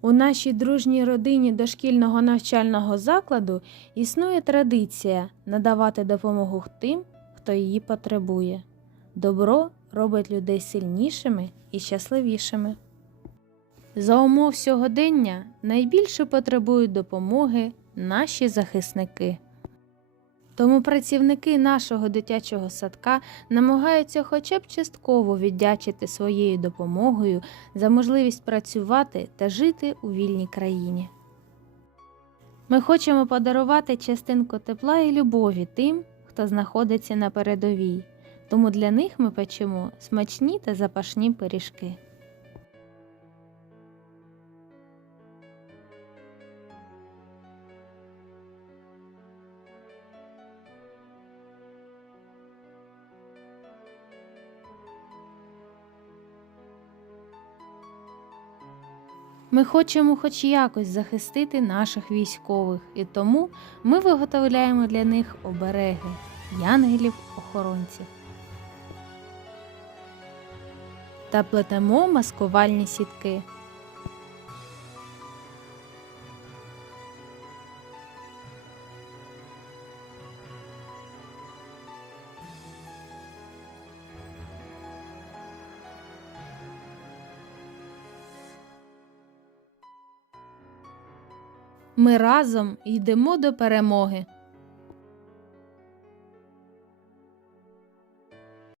У нашій дружній родині дошкільного навчального закладу існує традиція надавати допомогу тим, хто її потребує. Добро робить людей сильнішими і щасливішими. За умов сьогодення найбільше потребують допомоги наші захисники. Тому працівники нашого дитячого садка намагаються хоча б частково віддячити своєю допомогою за можливість працювати та жити у вільній країні. Ми хочемо подарувати частинку тепла і любові тим, хто знаходиться на передовій, тому для них ми печемо смачні та запашні пиріжки. Ми хочемо хоч якось захистити наших військових, і тому ми виготовляємо для них обереги янгелів-охоронців та плетемо маскувальні сітки. Ми разом йдемо до перемоги.